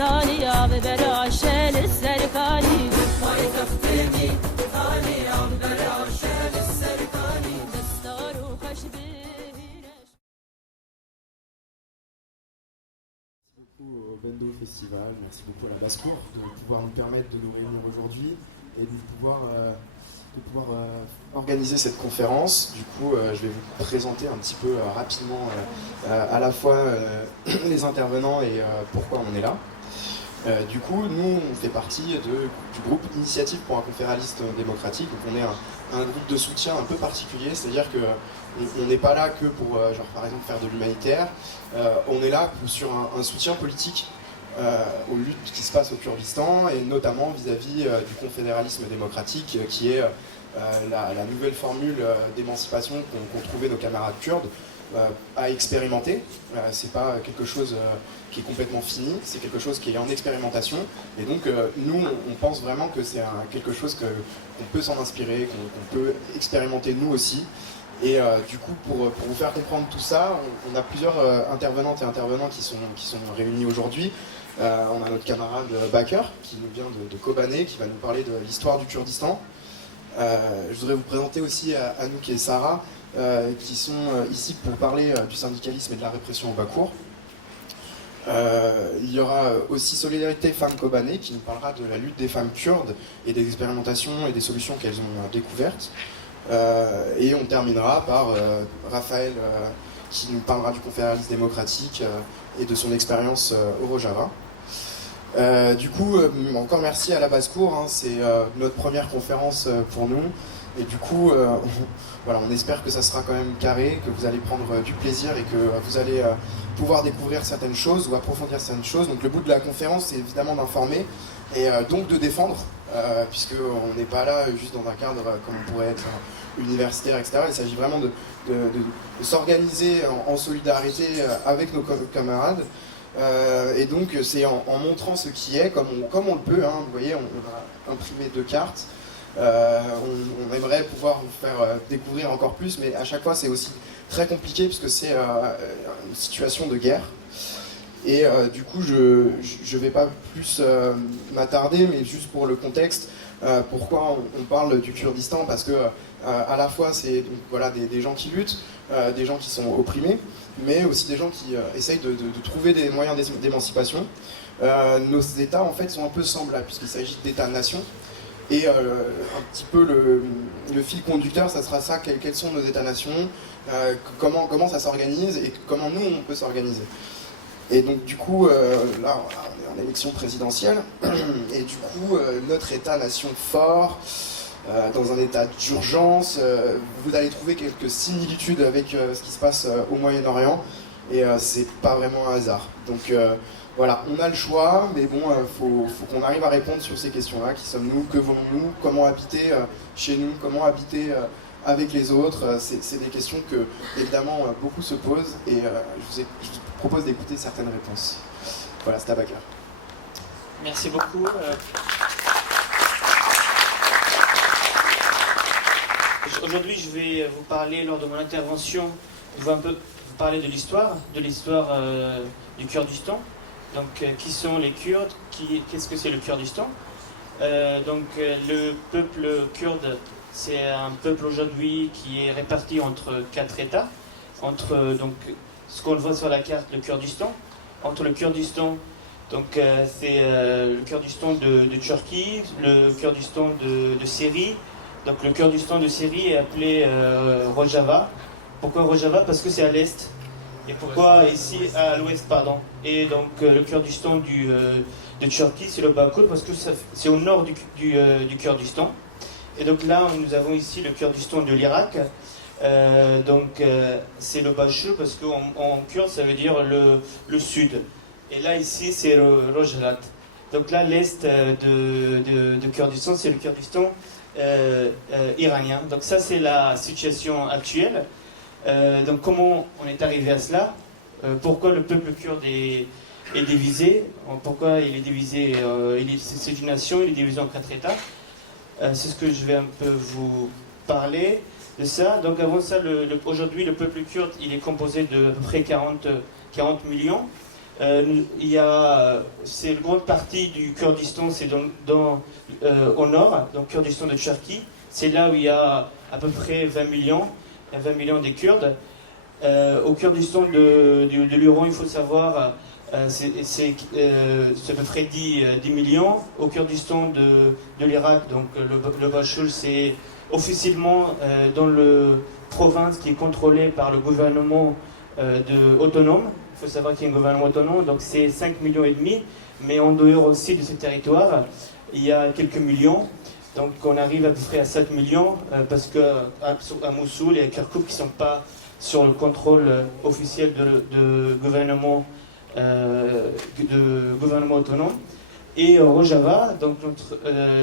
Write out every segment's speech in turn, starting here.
إيطاليا ببلاش للسرقاني بايتختي إيطاليا ببلاش للسرقاني دستار وخشبي. Au Bendo Festival, merci beaucoup à la Basse-Cour de pouvoir nous permettre de nous réunir aujourd'hui et de pouvoir organiser cette conférence. Du coup, je vais vous présenter un petit peu rapidement à la fois les intervenants et pourquoi on est là. Du coup, nous, on fait partie du groupe Initiative pour un conféraliste démocratique. Donc on est un groupe de soutien un peu particulier, c'est-à-dire qu'on n'est pas là que pour, genre, par exemple, faire de l'humanitaire. On est là sur un soutien politique aux luttes qui se passent au Kurdistan, et notamment vis-à-vis du confédéralisme démocratique, qui est la nouvelle formule d'émancipation qu'ont trouvé nos camarades kurdes à expérimenter. C'est pas quelque chose qui est complètement fini, c'est quelque chose qui est en expérimentation, et donc nous on pense vraiment que c'est quelque chose qu'on peut s'en inspirer, qu'on peut expérimenter nous aussi. Et du coup, pour vous faire comprendre tout ça, on a plusieurs intervenantes et intervenants qui sont réunis aujourd'hui. On a notre camarade Baker qui nous vient de Kobané, qui va nous parler de l'histoire du Kurdistan. Je voudrais vous présenter aussi Anouk et Sarah, qui sont ici pour parler du syndicalisme et de la répression au Bakour. Il y aura aussi Solidarité Femmes Kobané, qui nous parlera de la lutte des femmes kurdes et des expérimentations et des solutions qu'elles ont découvertes. Et on terminera par Raphaël, qui nous parlera du confédéralisme démocratique et de son expérience au Rojava. Du coup, encore merci à la Basse-Cour, hein, c'est notre première conférence pour nous, et du coup, voilà, on espère que ça sera quand même carré, que vous allez prendre du plaisir et que vous allez pouvoir découvrir certaines choses ou approfondir certaines choses. Donc le but de la conférence, c'est évidemment d'informer et donc de défendre, puisqu'on n'est pas là juste dans un cadre comme on pourrait être universitaire, etc. Il s'agit vraiment de s'organiser en solidarité avec nos camarades. Et donc c'est en montrant ce qui est, comme on le peut, hein. Vous voyez, on a imprimé 2 cartes. On aimerait pouvoir vous faire découvrir encore plus, mais à chaque fois c'est aussi très compliqué puisque c'est une situation de guerre. Et du coup je vais pas plus m'attarder, mais juste pour le contexte, pourquoi on parle du Kurdistan, parce que à la fois c'est voilà, des gens qui luttent, des gens qui sont opprimés, mais aussi des gens qui essayent de trouver des moyens d'émancipation. Nos États en fait sont un peu semblables puisqu'il s'agit d'États-nations. Et un petit peu le fil conducteur, ça sera ça, quels sont nos États-nations, comment ça s'organise et comment nous on peut s'organiser. Et donc du coup, là on est en élection présidentielle, et du coup notre État-nation fort, dans un état d'urgence, vous allez trouver quelques similitudes avec ce qui se passe au Moyen-Orient, et c'est pas vraiment un hasard. Donc voilà, on a le choix, mais bon, faut qu'on arrive à répondre sur ces questions-là. Qui sommes-nous? Que voulons-nous? Comment habiter chez nous? Comment habiter avec les autres? C'est des questions que, évidemment, beaucoup se posent, et je vous propose d'écouter certaines réponses. Voilà, c'est Baker. Merci beaucoup. Aujourd'hui, je vais vous parler, lors de mon intervention, je vais un peu vous parler de l'histoire du Kurdistan. Donc, qui sont les Kurdes? Qu'est-ce que c'est le Kurdistan? Le peuple kurde, c'est un peuple aujourd'hui qui est réparti entre 4 États. Entre ce qu'on voit sur la carte, le Kurdistan. Entre le Kurdistan, c'est le Kurdistan de Turquie, le Kurdistan de Syrie. Donc le Kurdistan de Syrie est appelé Rojava. Pourquoi Rojava? Parce que c'est à l'est. Et pourquoi ici à l'ouest, pardon. Et donc le Kurdistan de Turquie, c'est le Bakour, parce que c'est au nord du Kurdistan. Et donc là, nous avons ici le Kurdistan de l'Irak. C'est le Bachur, parce qu'en kurde, ça veut dire le sud. Et là, ici, c'est le Rojava. Donc là, l'est de Kurdistan, c'est le Kurdistan iranien. Donc ça, c'est la situation actuelle. Donc comment on est arrivé à cela? Pourquoi le peuple kurde est divisé? Pourquoi il est divisé? C'est une nation, il est divisé en 4 États. C'est ce que je vais un peu vous parler de ça. Donc avant ça, aujourd'hui, le peuple kurde, il est composé de à peu près 40 millions. C'est une grande partie du Kurdistan, c'est au nord, donc Kurdistan de Turquie. C'est là où il y a à peu près 20 millions des Kurdes. Au Kurdistan de l'Iran, il faut savoir, c'est à peu près 10 millions. Au Kurdistan de l'Irak, donc le Bachul, c'est officiellement dans le province qui est contrôlée par le gouvernement autonome. Il faut savoir qu'il y a un gouvernement autonome, donc c'est 5 millions et demi, mais en dehors aussi de ce territoire, il y a quelques millions. Donc on arrive à peu près à 7 millions, parce qu'à Mossoul et à Kirkouk qui ne sont pas sur le contrôle officiel de gouvernement autonome. Et au Rojava, donc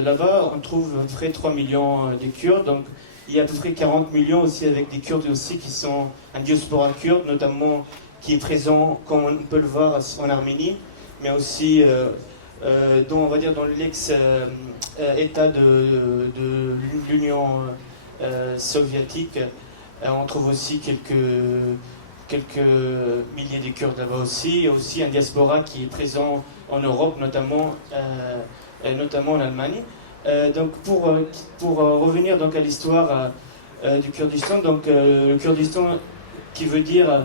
là-bas, on trouve à peu près 3 millions de Kurdes. Donc il y a à peu près 40 millions aussi avec des Kurdes aussi qui sont un diaspora kurde, notamment qui est présent, comme on peut le voir, en Arménie, mais aussi on va dire dans l'ex-État de l'Union soviétique. On trouve aussi quelques milliers de Kurdes là-bas aussi. Il y a aussi un diaspora qui est présent en Europe, notamment en Allemagne. Donc pour revenir donc à l'histoire du Kurdistan, donc le Kurdistan qui veut dire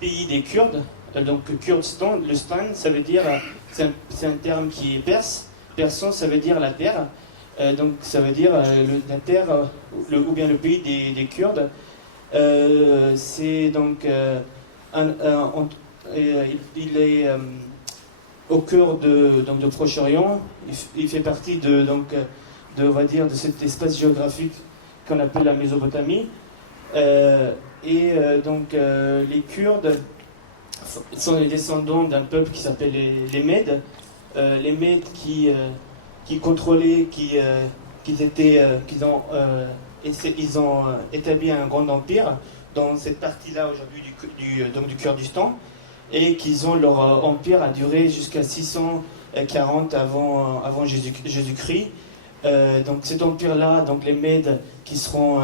pays des Kurdes, donc Kurdistan, le stan, ça veut dire, c'est un terme qui est perse. Persan, ça veut dire la terre. Donc ça veut dire la terre, ou bien le pays des Kurdes. C'est donc il est au cœur de Proche-Orient. Il fait partie on va dire, de cet espace géographique qu'on appelle la Mésopotamie. Les Kurdes sont les descendants d'un peuple qui s'appelle les Mèdes. Les Mèdes qui contrôlaient, ils ont établi un grand empire dans cette partie-là aujourd'hui du Kurdistan, et qu'ils ont leur empire a duré jusqu'à 640 avant Jésus-Christ. Donc cet empire-là, donc les Mèdes qui seront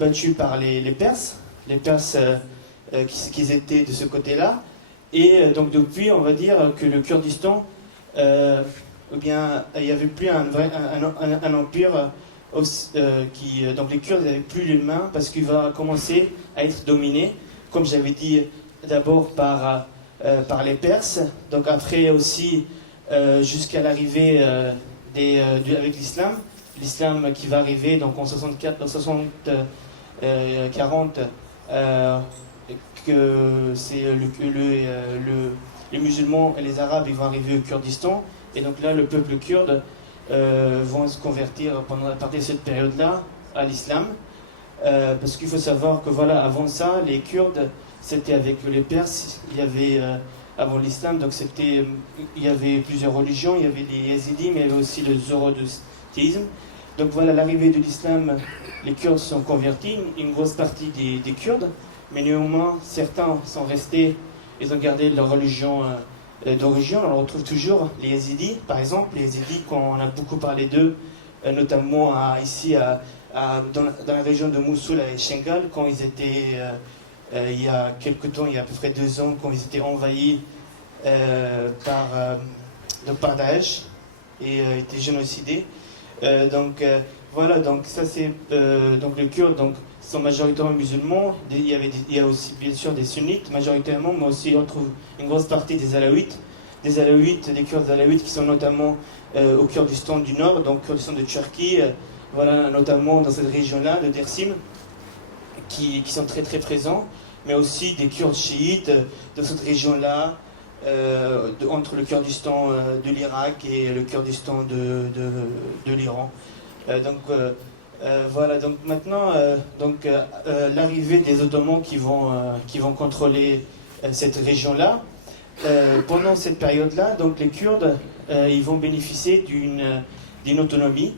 battus par les Perses qui étaient de ce côté-là. Et donc depuis, on va dire que le Kurdistan, il n'y avait plus un empire donc les Kurdes n'avaient plus les mains, parce qu'il va commencer à être dominé, comme j'avais dit, d'abord par les Perses, donc après aussi jusqu'à l'arrivée avec l'islam qui va arriver donc en 40, que c'est les musulmans et les arabes, ils vont arriver au Kurdistan, et donc là le peuple kurde vont se convertir à partir de cette période-là à l'islam, parce qu'il faut savoir que voilà, avant ça, les Kurdes, c'était avec les Perses, il y avait avant l'islam, donc il y avait plusieurs religions, il y avait les Yézidis, mais il y avait aussi le zoroastrisme. Donc voilà, l'arrivée de l'islam, les Kurdes sont convertis, une grosse partie des Kurdes, mais néanmoins, certains sont restés, ils ont gardé leur religion d'origine. On retrouve toujours les Yézidis, par exemple, les Yézidis, quand on a beaucoup parlé d'eux, notamment ici dans la région de Mossoul et Shengal, quand ils étaient, il y a quelques temps, il y a à peu près 2 ans, quand ils étaient envahis par Daesh et étaient génocidés. Voilà, donc ça c'est donc les Kurdes, donc sont majoritairement musulmans. Il y a aussi bien sûr des sunnites majoritairement, mais aussi on trouve une grosse partie des alaouites, des Kurdes alaouites qui sont notamment au Kurdistan du Nord, donc Kurdistan de Turquie, voilà, notamment dans cette région-là de Dersim, qui sont très très présents, mais aussi des Kurdes chiites de cette région-là, entre le Kurdistan de l'Irak et le Kurdistan de l'Iran. Voilà, donc maintenant, l'arrivée des Ottomans qui vont contrôler cette région-là. Pendant cette période-là, donc les Kurdes, ils vont bénéficier d'une autonomie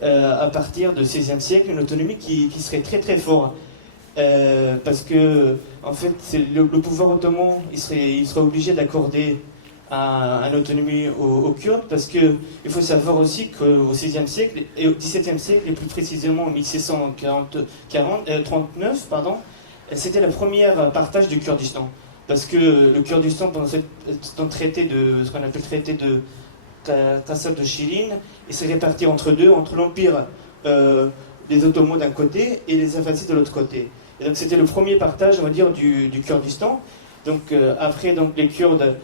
à partir du XVIe siècle, une autonomie qui serait très très forte. Parce que, en fait, le pouvoir ottoman, il serait obligé d'accorder une autonomie aux Kurdes, parce qu'il faut savoir aussi qu'au XVIe siècle et au XVIIe siècle, et plus précisément en 1639, c'était le premier partage du Kurdistan. parce que le Kurdistan, pendant dans le traité ce qu'on appelle le traité de Tassat de Chilin, il s'est réparti entre l'empire des Ottomans d'un côté et les Safavides de l'autre côté. Et donc c'était le premier partage, on va dire, du Kurdistan. Donc après, donc les Kurdes,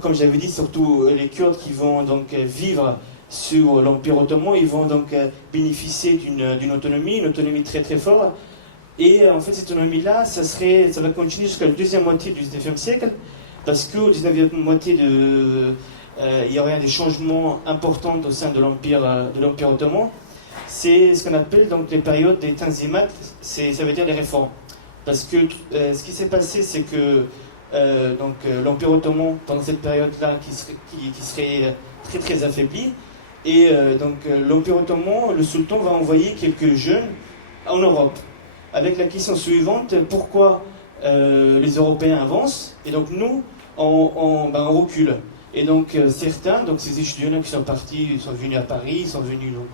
comme j'avais dit, surtout les Kurdes qui vont donc vivre sur l'Empire ottoman, ils vont donc bénéficier d'une autonomie, une autonomie très très forte. Et en fait, cette autonomie-là, ça va continuer jusqu'à la deuxième moitié du 19e siècle, parce qu'au 19e moitié il y aurait des changements importants au sein de l'Empire ottoman. C'est ce qu'on appelle donc les périodes des Tanzimat, ça veut dire les réformes. Parce que ce qui s'est passé, c'est que l'Empire ottoman, pendant cette période-là, qui serait très très affaibli, et l'Empire ottoman, le sultan va envoyer quelques jeunes en Europe, avec la question suivante: pourquoi les Européens avancent et donc nous on recule? Et donc certains, donc ces étudiants qui sont partis, ils sont venus à Paris, ils sont venus donc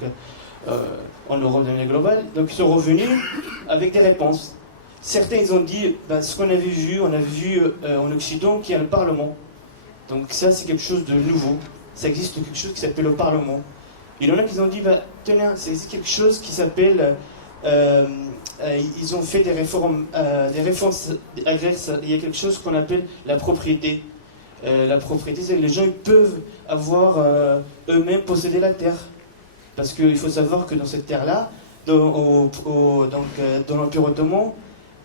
en Europe de manière globale, donc ils sont revenus avec des réponses. Certains ils ont dit ce qu'on avait vu, on a vu en Occident qu'il y a le Parlement. Donc ça c'est quelque chose de nouveau. Ça existe quelque chose qui s'appelle le Parlement. Il y en a qui ont dit tenez, c'est quelque chose qui s'appelle ils ont fait des réformes agraires. Il y a quelque chose qu'on appelle la propriété. La propriété, c'est que les gens ils peuvent avoir eux-mêmes posséder la terre. Parce qu'il faut savoir que dans cette terre-là, dans l'Empire ottoman,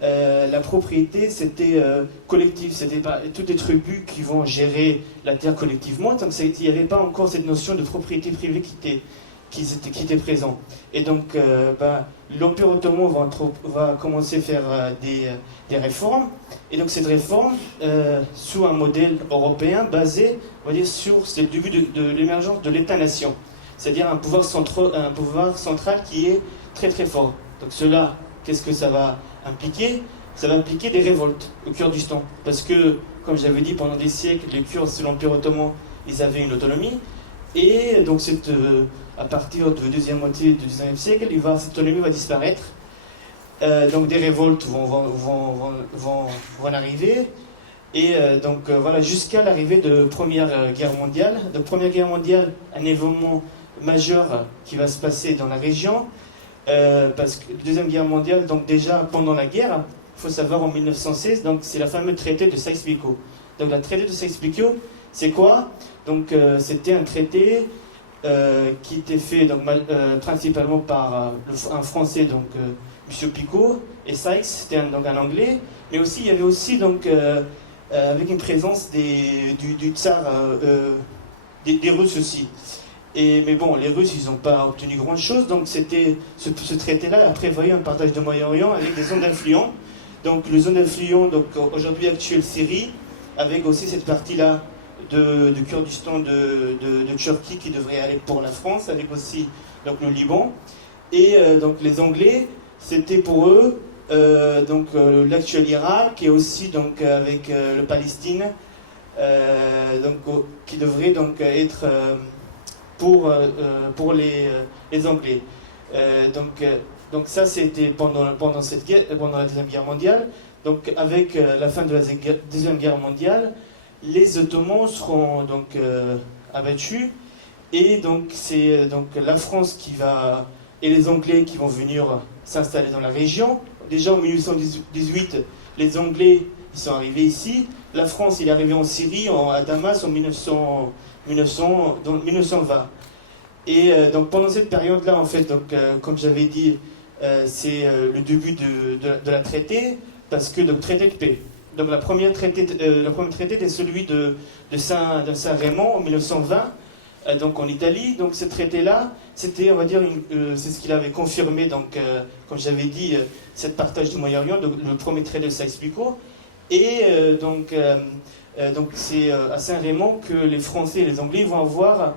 la propriété c'était collectif, c'était pas toutes les tribus qui vont gérer la terre collectivement, donc il n'y avait pas encore cette notion de propriété privée qui était présent. Et donc l'Empire ottoman va commencer à faire des réformes, et donc cette réforme sous un modèle européen basé, on va dire, sur le début de l'émergence de l'État-nation, c'est-à-dire un pouvoir central qui est très très fort. Donc cela, qu'est-ce que ça va impliquer? Ça va impliquer des révoltes au Kurdistan, parce que, comme j'avais dit, pendant des siècles, les Kurdes sous l'Empire ottoman, ils avaient une autonomie, et donc à partir de la deuxième moitié du XIXe siècle, cette autonomie va disparaître. Donc des révoltes vont arriver, et voilà, jusqu'à l'arrivée de la Première Guerre mondiale. Donc Première Guerre mondiale, un événement majeur qui va se passer dans la région, parce que la Deuxième Guerre mondiale, donc déjà pendant la guerre, il faut savoir, en 1916, donc c'est la fameuse traité de Sykes-Picot. Donc la traité de Sykes-Picot, c'est quoi? Donc c'était un traité qui était fait donc, principalement par un Français, donc M. Picot, et Sykes, c'était un Anglais, mais aussi il y avait aussi donc avec une présence du tsar, des Russes aussi. Mais bon, les Russes, ils n'ont pas obtenu grand-chose, donc ce traité-là a prévu un partage de Moyen-Orient avec des zones d'influence. Donc les zones d'influence, donc aujourd'hui actuelle Syrie, avec aussi cette partie-là de Kurdistan, de Turquie qui devrait aller pour la France, avec aussi donc, le Liban. Et donc les Anglais, c'était pour eux l'actuel Irak, et aussi donc, avec le Palestine, qui devrait donc être pour les Anglais. Donc ça c'était pendant la Deuxième Guerre mondiale. Donc avec la fin de la Deuxième Guerre mondiale, les Ottomans seront donc abattus, et donc c'est la France et les Anglais qui vont venir s'installer dans la région. Déjà en 1818, les Anglais ils sont arrivés ici. La France il est arrivé en Syrie, à Damas, en 1920. Et donc pendant cette période-là, en fait, donc comme j'avais dit, c'est le début de la traité, parce que donc traité de paix. Donc le premier traité était celui de Saint-Raymond en 1920, donc en Italie. Donc ce traité-là, c'était, on va dire, c'est ce qu'il avait confirmé, donc comme j'avais dit, cette partage du Moyen-Orient, le premier traité de Sykes-Picot. Et donc c'est à Saint-Raymond que les Français et les Anglais vont avoir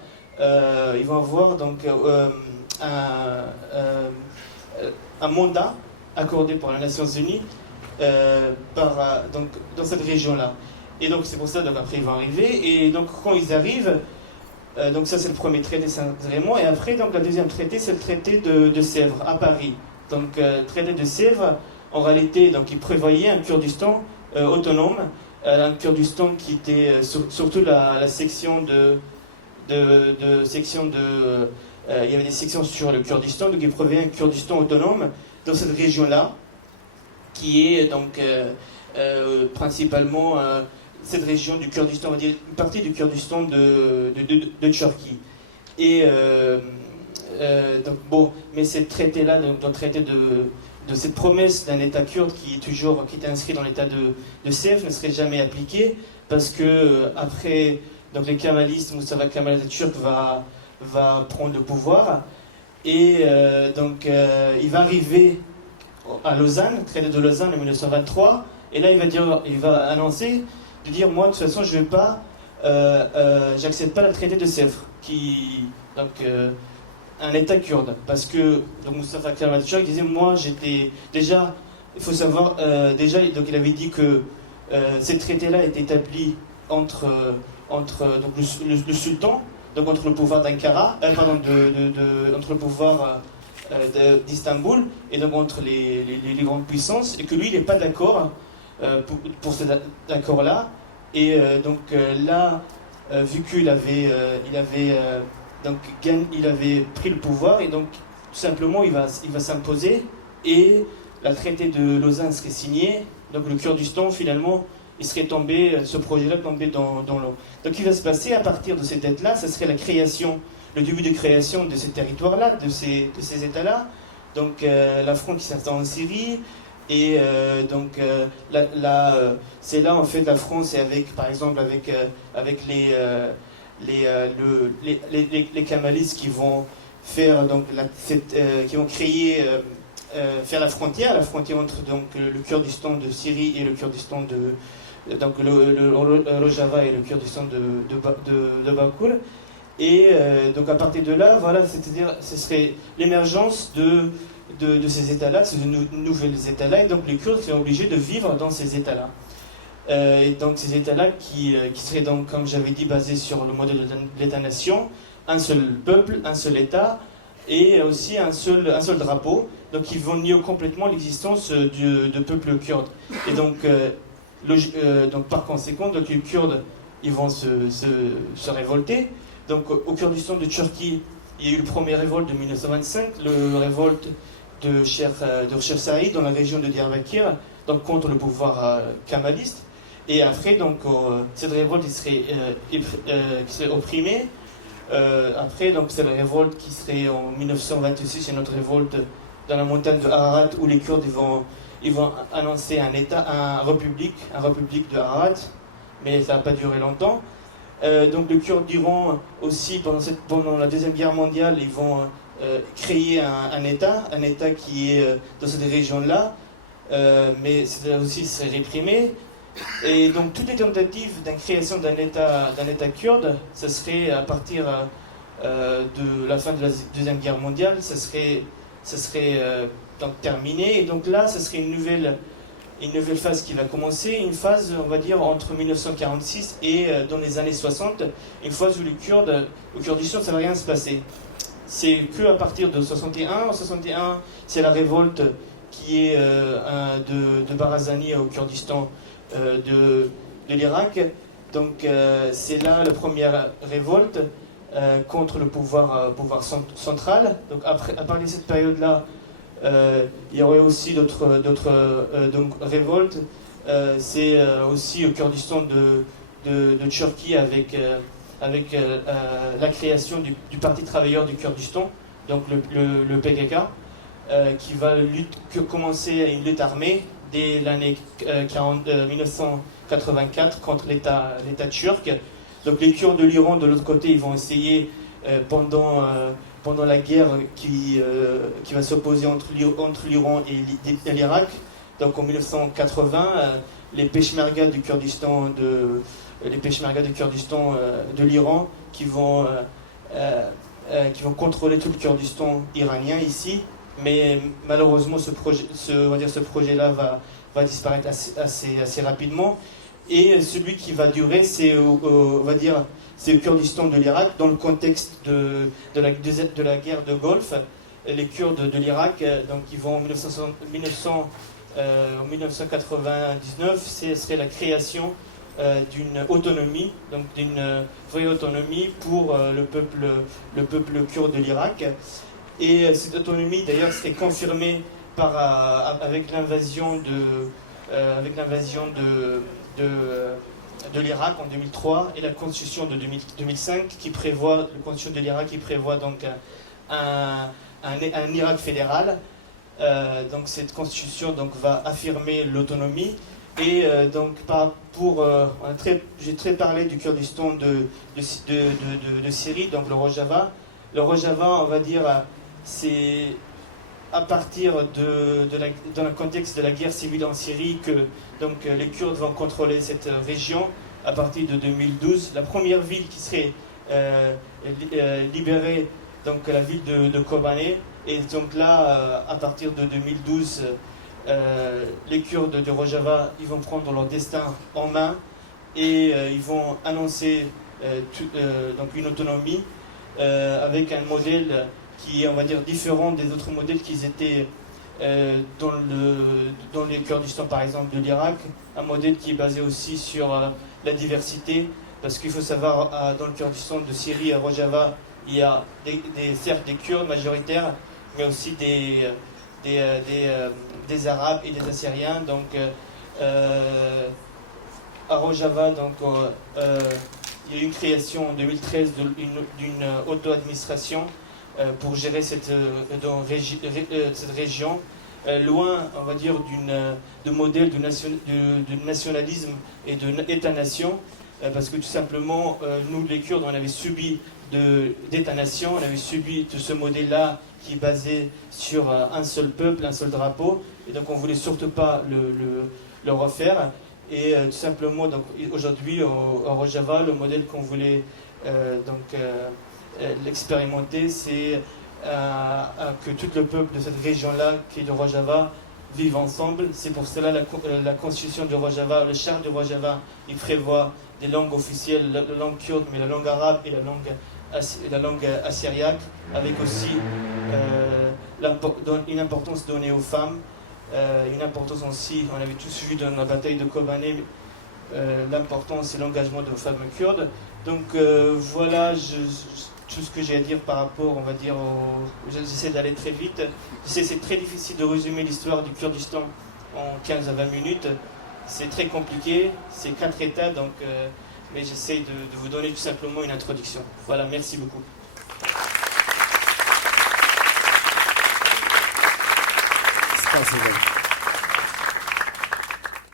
donc un mandat accordé par les Nations Unies donc dans cette région-là. Et donc c'est pour ça, donc après ils vont arriver, et donc quand ils arrivent, donc ça c'est le premier traité de Saint-Raymond, et après donc la deuxième traité c'est le traité de Sèvres à Paris. Donc traité de Sèvres, en réalité donc il prévoyait un Kurdistan autonome, un Kurdistan qui était surtout la section il y avait des sections sur le Kurdistan, donc il provenait un Kurdistan autonome dans cette région-là, qui est donc principalement cette région du Kurdistan, on va dire une partie du Kurdistan de Turquie. Et donc bon, mais ce traité-là, donc le traité de cette promesse d'un État kurde qui est inscrit dans l'État de Sèvres ne serait jamais appliqué, parce que après, donc les Kemalistes, Mustafa Kemal Atatürk va prendre le pouvoir, et il va arriver à Lausanne, traité de Lausanne en 1923, et là il va annoncer de dire, moi de toute façon je vais pas, j'accepte pas le traité de Sèvres, un État kurde, parce que donc Mustafa Kemal Atatürk disait, moi j'étais déjà, il faut savoir donc il avait dit que ces traités-là étaient établis entre donc le sultan, donc entre le pouvoir d'Ankara, entre le pouvoir d'Istanbul et donc entre les grandes puissances, et que lui il n'est pas d'accord pour cet accord-là, et là vu qu'il avait pris le pouvoir, et donc tout simplement il va s'imposer, et la traité de Lausanne serait signée, donc le Kurdistan finalement il serait tombé, ce projet-là tombé dans l'eau. Donc il va se passer à partir de cette date-là, ça serait le début de création de ces territoires-là, de ces États-là. Donc la France qui s'installe en Syrie, et c'est là en fait la France, et avec les Kemalistes qui vont faire qui vont créer faire la frontière entre donc le Kurdistan de Syrie et le Kurdistan le Rojava et le Kurdistan de Bakoul. Et donc à partir de là, voilà, c'est-à-dire ce serait l'émergence de ces États-là, ces nouveaux États-là, et donc les Kurdes sont obligés de vivre dans ces États-là. Et donc ces États-là qui seraient donc, comme j'avais dit, basés sur le modèle de l'État-nation, un seul peuple, un seul État, et aussi un seul drapeau, donc ils vont nier complètement l'existence de peuple kurde. Et donc par conséquent, donc les Kurdes, ils vont se révolter. Donc au Kurdistan de Turquie, il y a eu le premier révolte de 1925, le révolte de Cher Saïd dans la région de Diyarbakir, donc contre le pouvoir kemaliste. Et après, donc cette révolte qui serait opprimée. Après, donc c'est la révolte qui serait en 1926, une autre révolte dans la montagne de Ararat, où les Kurdes ils vont annoncer un État, un république de Ararat, mais ça n'a pas duré longtemps. Donc les Kurdes d'Iran aussi, pendant la Deuxième Guerre mondiale, ils vont créer un État qui est dans cette région-là, mais aussi c'est réprimé. Et donc toutes les tentatives de création d'un État kurde, ce serait à partir de la fin de la Deuxième Guerre mondiale, ça serait donc terminé. Et donc là, ce serait une nouvelle phase qui va commencer, une phase, on va dire, entre 1946 et dans les années 60, une phase où au Kurdistan, ça ne va rien se passer. C'est qu'à partir de 61. En 61, c'est la révolte qui est de Barazani au Kurdistan de l'Irak. Donc c'est là la première révolte contre le pouvoir central. Donc à partir de cette période-là, il y aurait aussi d'autres révoltes. C'est aussi au Kurdistan de Turquie avec la création du Parti travailleur du Kurdistan, donc le PKK, qui va commencer une lutte armée dès l'année 1984 contre l'État turc. Donc les Kurdes de l'Iran, de l'autre côté, ils vont essayer pendant la guerre qui va s'opposer entre l'Iran et l'Irak. Donc en 1980, les Peshmerga du Kurdistan de l'Iran qui vont contrôler tout le Kurdistan iranien ici. Mais malheureusement, ce projet-là va disparaître assez rapidement. Et celui qui va durer, c'est au Kurdistan de l'Irak, dans le contexte de la guerre de Golfe. Les Kurdes de l'Irak, donc ils vont en 1979, en 1999, ce serait la création d'une autonomie, donc d'une vraie autonomie pour le peuple kurde de l'Irak. Et cette autonomie d'ailleurs serait confirmée avec l'invasion de l'Irak en 2003 et la constitution de 2005 qui prévoit, la constitution de l'Irak qui prévoit donc un Irak fédéral. Donc cette constitution donc, va affirmer l'autonomie. Et donc j'ai très parlé du Kurdistan de Syrie, donc le Rojava. Le Rojava, on va dire, c'est à partir dans le contexte de la guerre civile en Syrie que donc, les Kurdes vont contrôler cette région à partir de 2012. La première ville qui serait libérée, donc la ville de Kobané. Et donc là, à partir de 2012, les Kurdes de Rojava, ils vont prendre leur destin en main et ils vont annoncer donc une autonomie avec un modèle qui est, on va dire, différent des autres modèles qui étaient dans les Kurdistan, par exemple, de l'Irak. Un modèle qui est basé aussi sur la diversité, parce qu'il faut savoir, dans le Kurdistan de Syrie, à Rojava, il y a certes des Kurdes majoritaires, mais aussi des Arabes et des Assyriens. Donc, à Rojava, donc, il y a eu une création en 2013 d'une auto-administration pour gérer cette région, loin, on va dire, de modèle de nationalisme et d'État-nation, parce que tout simplement, nous, les Kurdes, on avait subi d'État-nation, on avait subi tout ce modèle-là qui est basé sur un seul peuple, un seul drapeau, et donc on ne voulait surtout pas le refaire. Et tout simplement, donc aujourd'hui, au Rojava, le modèle qu'on voulait l'expérimenter, c'est que tout le peuple de cette région-là, qui est de Rojava, vivent ensemble. C'est pour cela la constitution de Rojava, le charte de Rojava, il prévoit des langues officielles, la langue kurde, mais la langue arabe et la langue assyriaque, avec aussi une importance donnée aux femmes, une importance aussi, on avait tous vu dans la bataille de Kobané, l'importance et l'engagement de femmes kurdes. Donc voilà tout ce que j'ai à dire par rapport, on va dire, j'essaie d'aller très vite. C'est très difficile de résumer l'histoire du Kurdistan en 15 à 20 minutes. C'est très compliqué, c'est 4 États, donc, mais j'essaie de vous donner tout simplement une introduction. Voilà, merci beaucoup.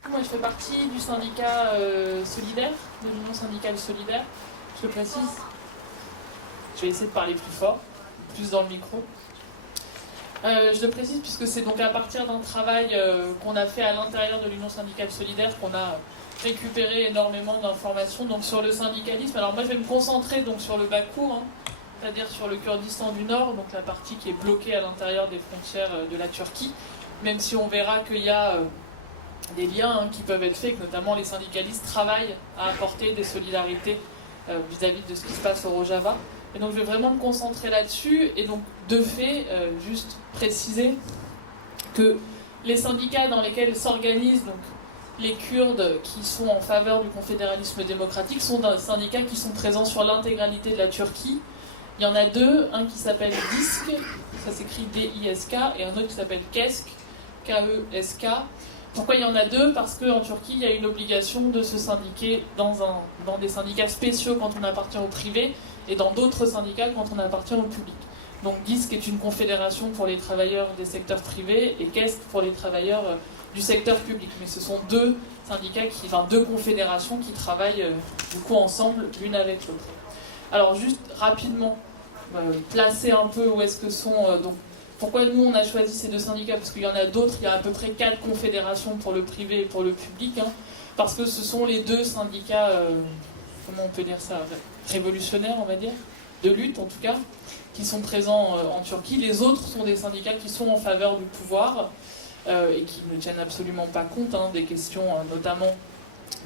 Moi, je fais partie du syndicat solidaire, de l'Union syndicale solidaire. Je le précise. Je vais essayer de parler plus fort, plus dans le micro. Je le précise puisque c'est donc à partir d'un travail qu'on a fait à l'intérieur de l'Union syndicale solidaire qu'on a récupéré énormément d'informations donc sur le syndicalisme. Alors moi, je vais me concentrer donc sur le Bakour, c'est-à-dire sur le Kurdistan du Nord, donc la partie qui est bloquée à l'intérieur des frontières de la Turquie, même si on verra qu'il y a des liens qui peuvent être faits, que notamment les syndicalistes travaillent à apporter des solidarités vis-à-vis de ce qui se passe au Rojava. Et donc je vais vraiment me concentrer là-dessus, et donc de fait, juste préciser que les syndicats dans lesquels s'organisent donc les Kurdes qui sont en faveur du confédéralisme démocratique sont des syndicats qui sont présents sur l'intégralité de la Turquie. Il y en a deux, un qui s'appelle DISK, ça s'écrit D-I-S-K, et un autre qui s'appelle KESK, K-E-S-K. Pourquoi il y en a deux? Parce qu'en Turquie, il y a une obligation de se syndiquer dans des syndicats spéciaux quand on appartient au privé, et dans d'autres syndicats quand on appartient au public. Donc DISK est une confédération pour les travailleurs des secteurs privés, et KESK pour les travailleurs du secteur public. Mais ce sont deux syndicats, deux confédérations qui travaillent du coup ensemble, l'une avec l'autre. Alors juste rapidement, placer un peu où est-ce que sont... donc, pourquoi nous on a choisi ces deux syndicats? Parce qu'il y en a d'autres, il y a à peu près 4 confédérations pour le privé et pour le public, parce que ce sont les deux syndicats, comment on peut dire ça, révolutionnaires on va dire, de lutte en tout cas, qui sont présents en Turquie. Les autres sont des syndicats qui sont en faveur du pouvoir et qui ne tiennent absolument pas compte des questions, notamment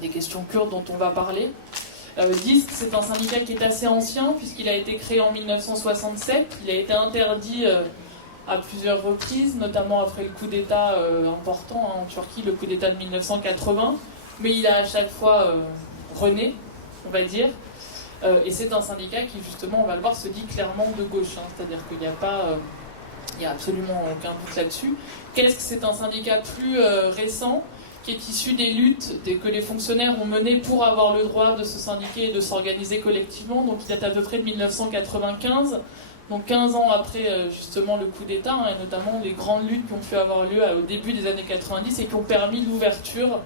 des questions kurdes dont on va parler. DISK, c'est un syndicat qui est assez ancien puisqu'il a été créé en 1967, il a été interdit à plusieurs reprises, notamment après le coup d'État important en Turquie, le coup d'État de 1980, mais il a à chaque fois rené, on va dire. Et c'est un syndicat qui, justement, on va le voir, se dit clairement de gauche, hein, c'est-à-dire qu'il n'y a pas... il n'y a absolument aucun doute là-dessus. Qu'est-ce que c'est un syndicat plus récent, qui est issu des luttes que les fonctionnaires ont menées pour avoir le droit de se syndiquer et de s'organiser collectivement. Donc il date à peu près de 1995, donc 15 ans après justement le coup d'État, hein, et notamment les grandes luttes qui ont pu avoir lieu au début des années 90 et qui ont permis l'ouverture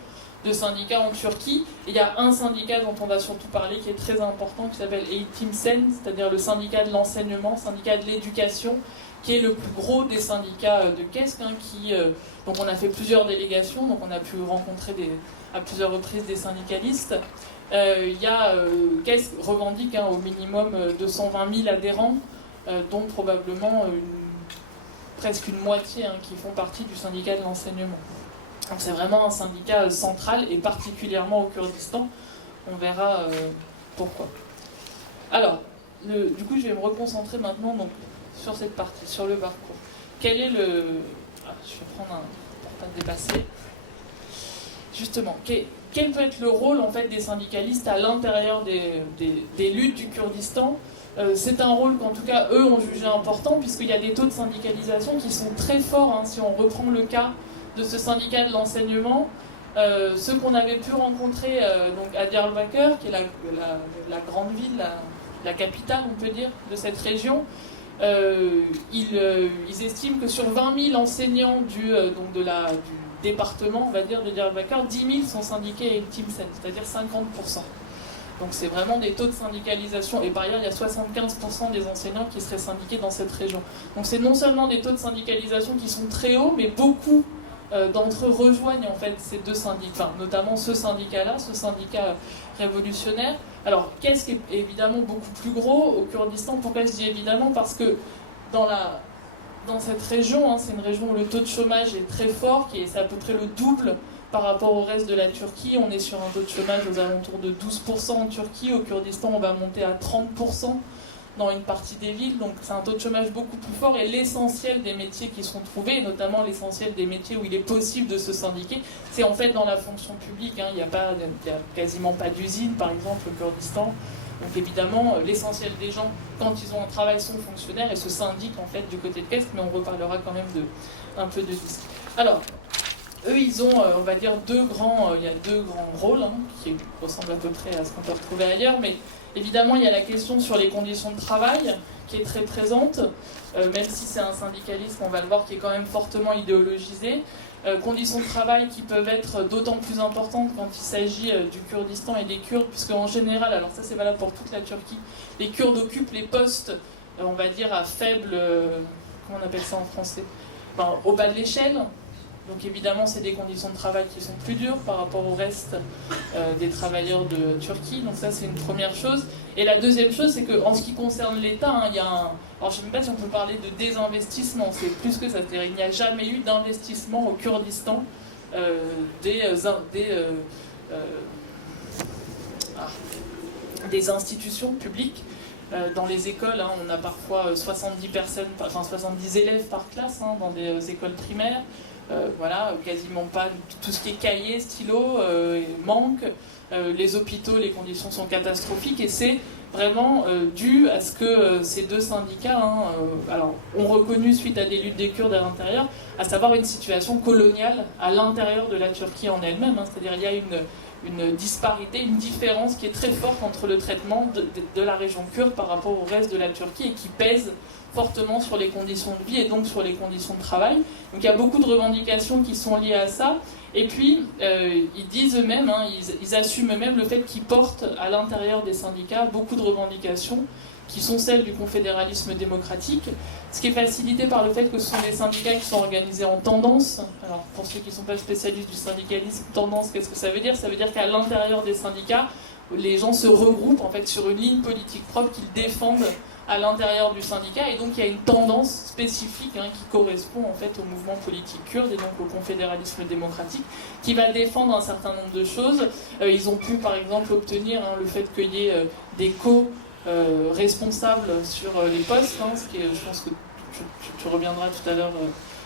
de syndicats en Turquie. Et il y a un syndicat dont on va surtout parler qui est très important, qui s'appelle Eğitim Sen, c'est-à-dire le syndicat de l'enseignement, syndicat de l'éducation, qui est le plus gros des syndicats de KESK, hein, donc on a fait plusieurs délégations, donc on a pu rencontrer à plusieurs reprises des syndicalistes. KESK revendique au minimum 220 000 adhérents, dont probablement presque une moitié qui font partie du syndicat de l'enseignement. Donc c'est vraiment un syndicat central, et particulièrement au Kurdistan. On verra pourquoi. Alors, du coup je vais me reconcentrer maintenant sur cette partie, sur le parcours. Quel est le... je vais prendre pour pas dépasser. Justement, quel peut être le rôle en fait des syndicalistes à l'intérieur des luttes du Kurdistan? C'est un rôle qu'en tout cas eux ont jugé important, puisqu'il y a des taux de syndicalisation qui sont très forts. Si on reprend le cas de ce syndicat de l'enseignement, ceux qu'on avait pu rencontrer donc à Diyarbakır, qui est la grande ville, la capitale on peut dire de cette région, ils estiment que sur 20 000 enseignants du département, on va dire, de Diyarbakır, 10 000 sont syndiqués à Eğitim Sen, c'est-à-dire 50%. Donc c'est vraiment des taux de syndicalisation, et par ailleurs il y a 75% des enseignants qui seraient syndiqués dans cette région. Donc c'est non seulement des taux de syndicalisation qui sont très hauts, mais beaucoup d'entre eux rejoignent en fait ces deux syndicats, notamment ce syndicat-là, ce syndicat révolutionnaire. Alors, qu'est-ce qui est évidemment beaucoup plus gros au Kurdistan? Pourquoi je dis évidemment? Parce que dans cette région, c'est une région où le taux de chômage est très fort, c'est à peu près le double par rapport au reste de la Turquie. On est sur un taux de chômage aux alentours de 12% en Turquie. Au Kurdistan, on va monter à 30% dans une partie des villes. Donc c'est un taux de chômage beaucoup plus fort, et l'essentiel des métiers qui sont trouvés, et notamment l'essentiel des métiers où il est possible de se syndiquer, c'est en fait dans la fonction publique. Il n'y a quasiment pas d'usine, par exemple, au Kurdistan. Donc évidemment, l'essentiel des gens, quand ils ont un travail, sont fonctionnaires et se syndiquent en fait du côté de KESK, mais on reparlera quand même un peu de disque. Alors, eux, ils ont, on va dire, il y a deux grands rôles, qui ressemblent à peu près à ce qu'on peut retrouver ailleurs, mais évidemment, il y a la question sur les conditions de travail, qui est très présente, même si c'est un syndicalisme, on va le voir, qui est quand même fortement idéologisé. Conditions de travail qui peuvent être d'autant plus importantes quand il s'agit du Kurdistan et des Kurdes, puisque en général, alors ça c'est valable pour toute la Turquie, les Kurdes occupent les postes, on va dire, à faible... comment on appelle ça en français? Au bas de l'échelle. Donc évidemment, c'est des conditions de travail qui sont plus dures par rapport au reste des travailleurs de Turquie. Donc ça, c'est une première chose. Et la deuxième chose, c'est qu'en ce qui concerne l'État, il y a un... Alors je ne sais même pas si on peut parler de désinvestissement, c'est plus que ça. C'est-à-dire qu'il n'y a jamais eu d'investissement au Kurdistan des institutions publiques. Dans les écoles, on a parfois 70 élèves par classe dans des écoles primaires. Voilà, quasiment pas tout ce qui est cahier, stylo manque. Les hôpitaux, les conditions sont catastrophiques, et c'est vraiment dû à ce que ces deux syndicats ont reconnu suite à des luttes des Kurdes à l'intérieur, à savoir une situation coloniale à l'intérieur de la Turquie en elle-même. C'est-à-dire il y a une disparité, une différence qui est très forte entre le traitement de la région kurde par rapport au reste de la Turquie, et qui pèse fortement sur les conditions de vie et donc sur les conditions de travail. Donc il y a beaucoup de revendications qui sont liées à ça. Et puis, ils disent eux-mêmes, ils assument eux-mêmes le fait qu'ils portent à l'intérieur des syndicats beaucoup de revendications qui sont celles du confédéralisme démocratique, ce qui est facilité par le fait que ce sont des syndicats qui sont organisés en tendance. Alors, pour ceux qui ne sont pas spécialistes du syndicalisme, tendance, qu'est-ce que ça veut dire? Ça veut dire qu'à l'intérieur des syndicats, les gens se regroupent en fait sur une ligne politique propre qu'ils défendent à l'intérieur du syndicat, et donc il y a une tendance spécifique qui correspond en fait au mouvement politique kurde et donc au confédéralisme démocratique, qui va défendre un certain nombre de choses. Ils ont pu par exemple obtenir le fait qu'il y ait des co-responsables sur les postes, ce qui est, je pense que tu reviendras tout à l'heure,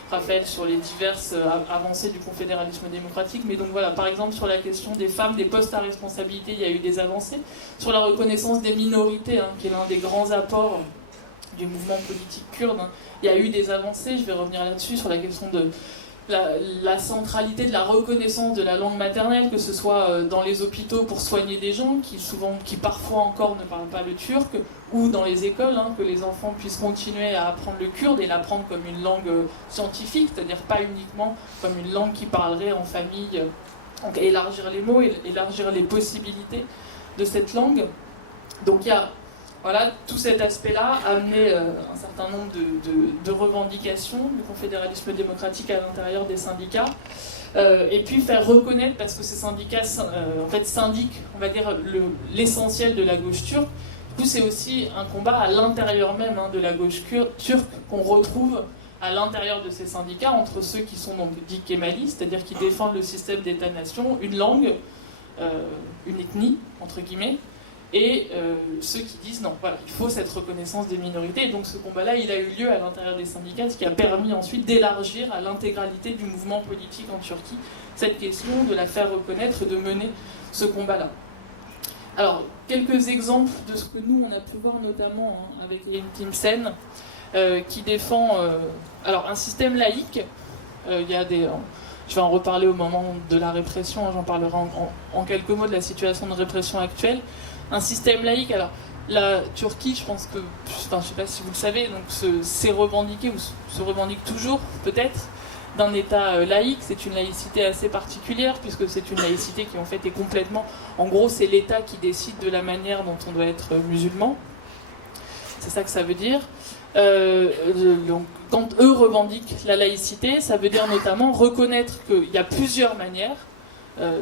Raphaël, sur les diverses avancées du confédéralisme démocratique. Mais donc voilà, par exemple, sur la question des femmes, des postes à responsabilité, il y a eu des avancées. Sur la reconnaissance des minorités, qui est l'un des grands apports du mouvement politique kurde, il y a eu des avancées. Je vais revenir là-dessus, sur la question de la centralité de la reconnaissance de la langue maternelle, que ce soit dans les hôpitaux pour soigner des gens qui parfois encore ne parlent pas le turc, ou dans les écoles, que les enfants puissent continuer à apprendre le kurde et l'apprendre comme une langue scientifique, c'est-à-dire pas uniquement comme une langue qui parlerait en famille, donc élargir les mots, élargir les possibilités de cette langue. Donc il y a tout cet aspect-là a amené un certain nombre de revendications du confédéralisme démocratique à l'intérieur des syndicats, et puis faire reconnaître, parce que ces syndicats syndiquent, on va dire, l'essentiel de la gauche turque. Du coup, c'est aussi un combat à l'intérieur même de la gauche turque qu'on retrouve à l'intérieur de ces syndicats, entre ceux qui sont donc dits kémalistes, c'est-à-dire qui défendent le système d'État-nation, une langue, une ethnie, entre guillemets, et ceux qui disent non, voilà, il faut cette reconnaissance des minorités. Et donc ce combat-là, il a eu lieu à l'intérieur des syndicats, ce qui a permis ensuite d'élargir à l'intégralité du mouvement politique en Turquie cette question, de la faire reconnaître, de mener ce combat-là. Alors, quelques exemples de ce que nous, on a pu voir notamment avec Elim Timsen, qui défend un système laïque. Il y a je vais en reparler au moment de la répression, j'en parlerai en quelques mots de la situation de répression actuelle. Un système laïque, alors la Turquie, je pense que, je ne sais pas si vous le savez, donc s'est revendiqué, ou se revendique toujours peut-être, d'un État laïque. C'est une laïcité assez particulière, puisque c'est une laïcité qui en fait est complètement, en gros c'est l'État qui décide de la manière dont on doit être musulman. C'est ça que ça veut dire. Donc, quand eux revendiquent la laïcité, ça veut dire notamment reconnaître qu'il y a plusieurs manières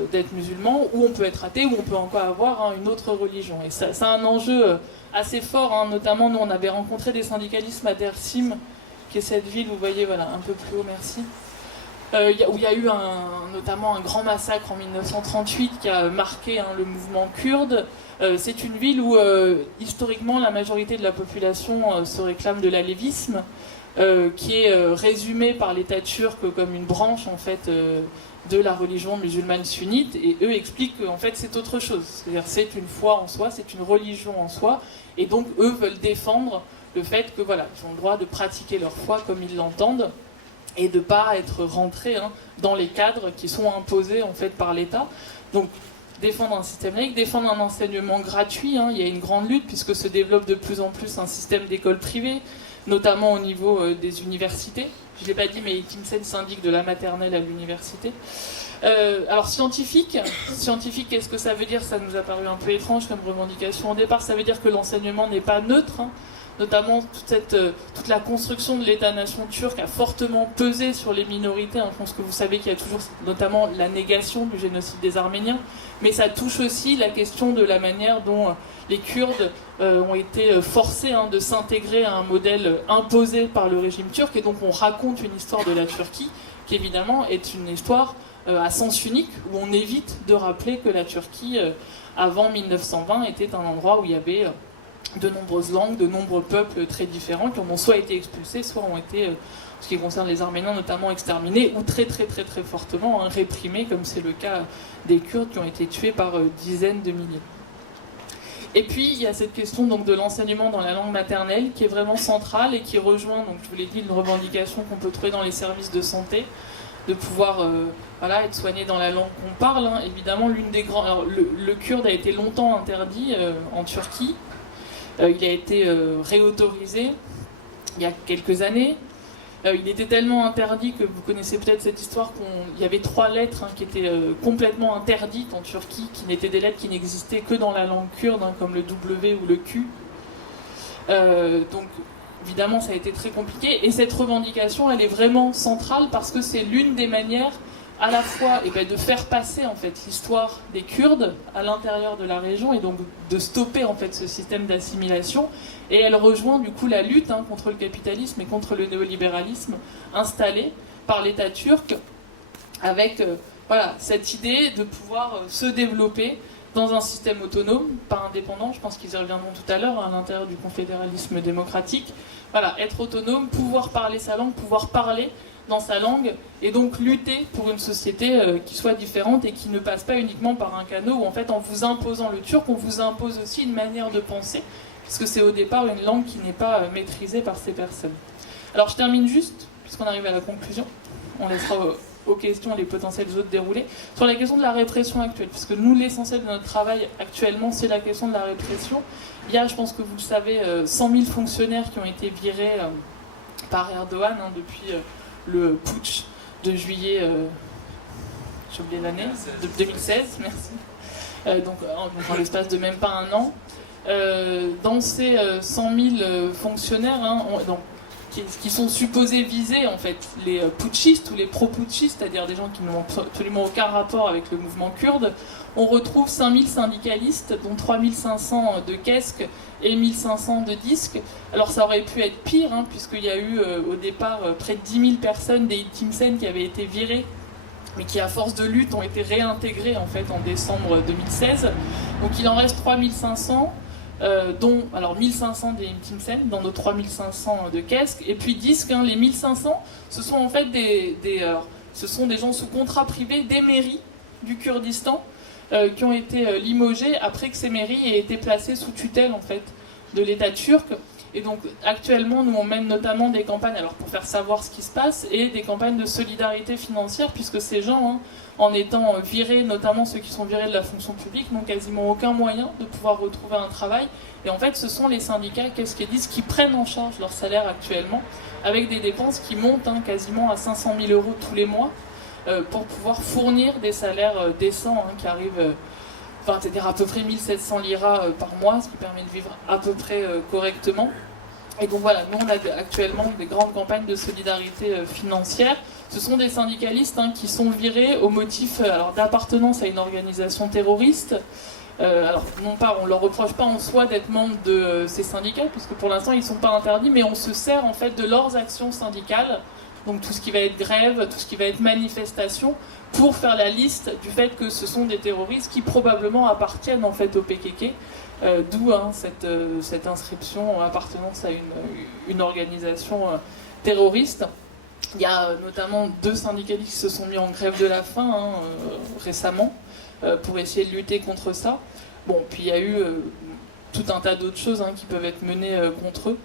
d'être musulman, où on peut être athée, où on peut encore avoir une autre religion. Et ça, c'est un enjeu assez fort, notamment nous on avait rencontré des syndicalistes à Dersim, qui est cette ville, vous voyez, voilà, un peu plus haut, merci, où il y a eu notamment un grand massacre en 1938 qui a marqué le mouvement kurde. C'est une ville où historiquement la majorité de la population se réclame de l'alévisme, qui est résumé par l'État turc comme une branche en fait de la religion musulmane sunnite, et eux expliquent qu'en fait c'est autre chose, c'est-à-dire c'est une foi en soi, c'est une religion en soi, et donc eux veulent défendre le fait que voilà, ils ont le droit de pratiquer leur foi comme ils l'entendent, et de ne pas être rentrés dans les cadres qui sont imposés en fait par l'État. Donc défendre un système laïque, défendre un enseignement gratuit, il y a une grande lutte puisque se développe de plus en plus un système d'écoles privées, notamment au niveau des universités. Je ne l'ai pas dit, mais Timsen syndique de la maternelle à l'université. Alors scientifique, qu'est-ce que ça veut dire? Ça nous a paru un peu étrange comme revendication au départ. Ça veut dire que l'enseignement n'est pas neutre, notamment toute la construction de l'État-nation turc a fortement pesé sur les minorités. Je pense que vous savez qu'il y a toujours notamment la négation du génocide des Arméniens, mais ça touche aussi la question de la manière dont les Kurdes ont été forcés de s'intégrer à un modèle imposé par le régime turc, et donc on raconte une histoire de la Turquie qui évidemment est une histoire à sens unique, où on évite de rappeler que la Turquie, avant 1920, était un endroit où il y avait de nombreuses langues, de nombreux peuples très différents qui ont soit été expulsés, soit ont été, en ce qui concerne les Arméniens notamment, exterminés, ou très très très très fortement réprimés, comme c'est le cas des Kurdes qui ont été tués par dizaines de milliers. Et puis il y a cette question donc de l'enseignement dans la langue maternelle qui est vraiment centrale et qui rejoint, donc je vous l'ai dit, une revendication qu'on peut trouver dans les services de santé, de pouvoir être soigné dans la langue qu'on parle. Évidemment, l'une des grands, alors, le kurde a été longtemps interdit en Turquie. Il a été réautorisé il y a quelques années. Il était tellement interdit que vous connaissez peut-être cette histoire qu'il y avait 3 lettres qui étaient complètement interdites en Turquie, qui n'étaient des lettres qui n'existaient que dans la langue kurde, comme le W ou le Q. Donc évidemment ça a été très compliqué, et cette revendication elle est vraiment centrale parce que c'est l'une des manières à la fois de faire passer en fait l'histoire des Kurdes à l'intérieur de la région, et donc de stopper en fait ce système d'assimilation, et elle rejoint du coup la lutte contre le capitalisme et contre le néolibéralisme installé par l'État turc, avec cette idée de pouvoir se développer dans un système autonome, pas indépendant, je pense qu'ils y reviendront tout à l'heure, à l'intérieur du confédéralisme démocratique. Voilà, être autonome, pouvoir parler sa langue, pouvoir parler dans sa langue, et donc lutter pour une société qui soit différente et qui ne passe pas uniquement par un canot où en fait en vous imposant le turc, on vous impose aussi une manière de penser, parce que c'est au départ une langue qui n'est pas maîtrisée par ces personnes. Alors je termine juste, puisqu'on arrive à la conclusion, on laissera aux questions les potentiels autres déroulés, sur la question de la répression actuelle, puisque nous l'essentiel de notre travail actuellement c'est la question de la répression. Il y a, je pense que vous le savez, 100 000 fonctionnaires qui ont été virés par Erdogan depuis le putsch de juillet, j'ai oublié l'année, de 2016, merci. Donc en l'espace de même pas un an. Dans ces 100 000 fonctionnaires, qui sont supposés viser en fait les putschistes ou les pro-putschistes, c'est-à-dire des gens qui n'ont absolument aucun rapport avec le mouvement kurde, on retrouve 5000 syndicalistes, dont 3500 de KESK et 1500 de DISK. Alors ça aurait pu être pire, puisqu'il y a eu au départ près de 10 000 personnes des Timsen qui avaient été virées, mais qui à force de lutte ont été réintégrées en fait en décembre 2016. Donc il en reste 3500. Dont alors 1500 des Timsen dans nos 3500 de KESK, et puis DISK, les 1500 ce sont en fait ce sont des gens sous contrat privé des mairies du Kurdistan qui ont été limogés après que ces mairies aient été placées sous tutelle en fait de l'État turc. Et donc actuellement nous on mène notamment des campagnes alors pour faire savoir ce qui se passe et des campagnes de solidarité financière, puisque ces gens en étant virés, notamment ceux qui sont virés de la fonction publique, n'ont quasiment aucun moyen de pouvoir retrouver un travail. Et en fait, ce sont les syndicats KESK et DISK qui prennent en charge leur salaire actuellement, avec des dépenses qui montent quasiment à 500 000 € tous les mois, pour pouvoir fournir des salaires décents qui arrivent, c'est-à-dire à peu près 1700 liras par mois, ce qui permet de vivre à peu près correctement. Et donc voilà, nous on a actuellement des grandes campagnes de solidarité financière. Ce sont des syndicalistes qui sont virés au motif d'appartenance à une organisation terroriste. Alors non pas, on leur reproche pas en soi d'être membre de ces syndicats, puisque pour l'instant ils ne sont pas interdits, mais on se sert en fait de leurs actions syndicales, donc tout ce qui va être grève, tout ce qui va être manifestation, pour faire la liste du fait que ce sont des terroristes qui probablement appartiennent en fait au PKK. D'où cette inscription appartenance à une organisation terroriste. Il y a notamment 2 syndicalistes qui se sont mis en grève de la faim récemment pour essayer de lutter contre ça. Bon, puis il y a eu tout un tas d'autres choses qui peuvent être menées contre eux.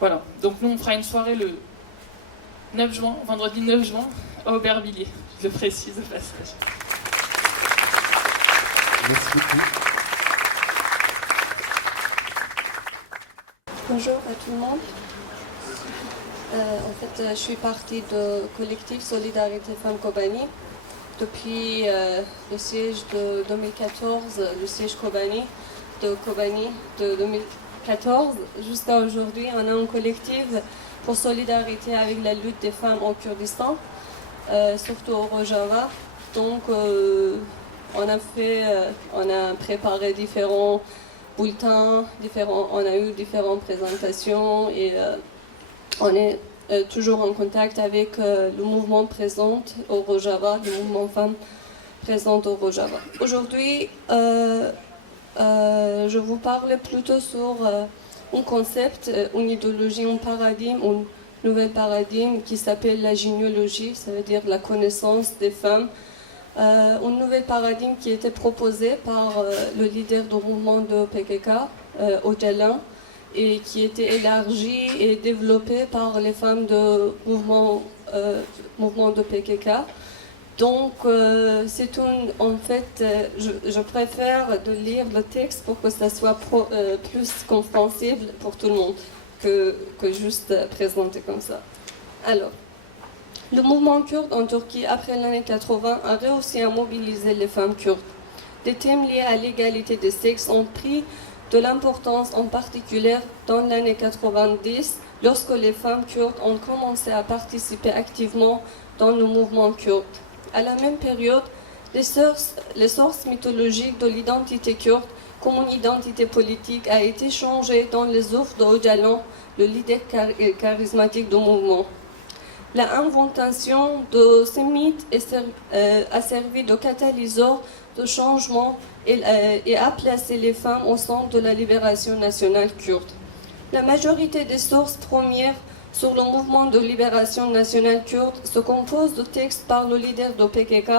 Voilà, donc nous on fera une soirée le 9 juin, vendredi 9 juin, à Aubervilliers, je précise au passage. Merci beaucoup. Bonjour à tout le monde. En fait, je suis partie du collectif Solidarité Femmes Kobani. Depuis le siège de 2014, le siège Kobani de 2014 jusqu'à aujourd'hui, on a un collectif pour solidarité avec la lutte des femmes au Kurdistan, surtout au Rojava. Donc, on a préparé différents bulletins, on a eu différentes présentations et on est toujours en contact avec le mouvement présent au Rojava, le mouvement femmes présent au Rojava. Aujourd'hui, je vous parle plutôt sur un concept, une idéologie, un paradigme, un nouvel paradigme qui s'appelle la généalogie, ça veut dire la connaissance des femmes. Un nouvel paradigme qui a été proposé par le leader du mouvement de PKK, Öcalan, et qui a été élargi et développé par les femmes du mouvement de PKK. Donc, en fait, je préfère de lire le texte pour que ça soit plus compréhensible pour tout le monde que juste présenter comme ça. Alors, le mouvement kurde en Turquie, après l'année 80, a réussi à mobiliser les femmes kurdes. Des thèmes liés à l'égalité des sexes ont pris de l'importance, en particulier dans l'année 90, lorsque les femmes kurdes ont commencé à participer activement dans le mouvement kurde. À la même période, les sources mythologiques de l'identité kurde comme une identité politique a été changée dans les œuvres de Öcalan, le leader charismatique du mouvement. La inventation de ces mythes a servi de catalyseur de changement et a placé les femmes au centre de la libération nationale kurde. La majorité des sources premières sur le mouvement de libération nationale kurde se compose de textes par le leader de PKK,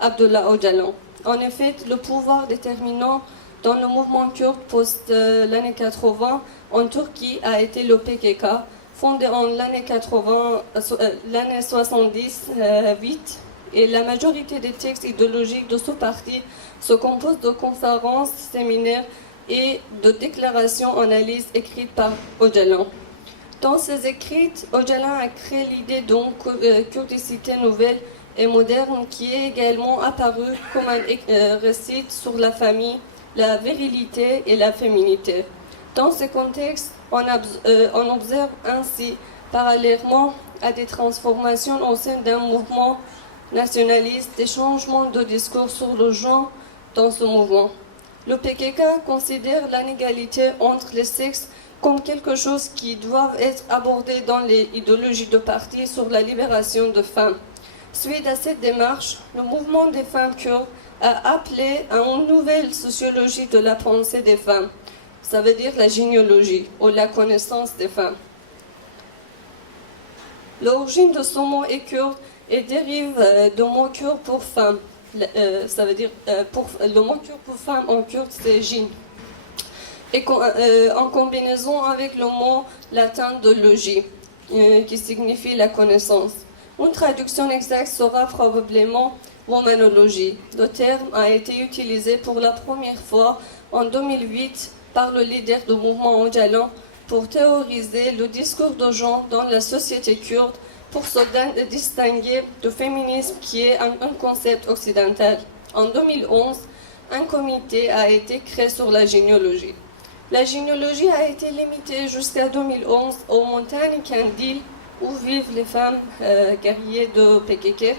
Abdullah Öcalan. En effet, le pouvoir déterminant dans le mouvement kurde post l'année 80 en Turquie a été le PKK, fondé en l'année 78, et la majorité des textes idéologiques de ce parti se composent de conférences, séminaires et de déclarations analyses écrites par Öcalan. Dans ses écrits, Öcalan a créé l'idée d'une kurdicité nouvelle et moderne qui est également apparue comme un récit sur la famille, la virilité et la féminité. Dans ce contexte, on observe ainsi, parallèlement à des transformations au sein d'un mouvement nationaliste, des changements de discours sur le genre dans ce mouvement. Le PKK considère l'inégalité entre les sexes comme quelque chose qui doit être abordé dans les idéologies de parti sur la libération de femmes. Suite à cette démarche, le mouvement des femmes kurdes a appelé à une nouvelle sociologie de la pensée des femmes. Ça veut dire la généalogie ou la connaissance des femmes. L'origine de ce mot est kurde et dérive du mot kurde pour femme. Ça veut dire, le mot kurde pour femme en kurde, c'est jin. Et en combinaison avec le mot latin de logie, qui signifie la connaissance. Une traduction exacte sera probablement romanologie. Le terme a été utilisé pour la première fois en 2008 par le leader du mouvement Öcalan pour théoriser le discours de genre dans la société kurde pour se distinguer du féminisme qui est un concept occidental. En 2011, un comité a été créé sur la généalogie. La généalogie a été limitée jusqu'à 2011 aux montagnes Kandil où vivent les femmes guerrières de PKK.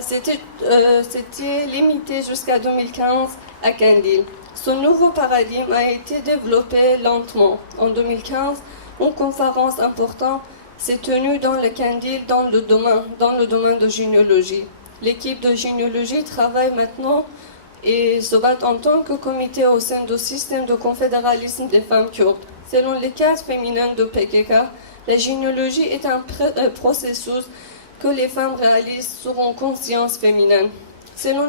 C'était limité jusqu'à 2015 à Kandil. Ce nouveau paradigme a été développé lentement. En 2015, une conférence importante s'est tenue dans le Kandil dans le domaine de généalogie. L'équipe de généalogie travaille maintenant et se bat en tant que comité au sein du système de confédéralisme des femmes kurdes. Selon les cases féminines de PKK, la généalogie est un processus que les femmes réalisent sur une conscience féminine. Selon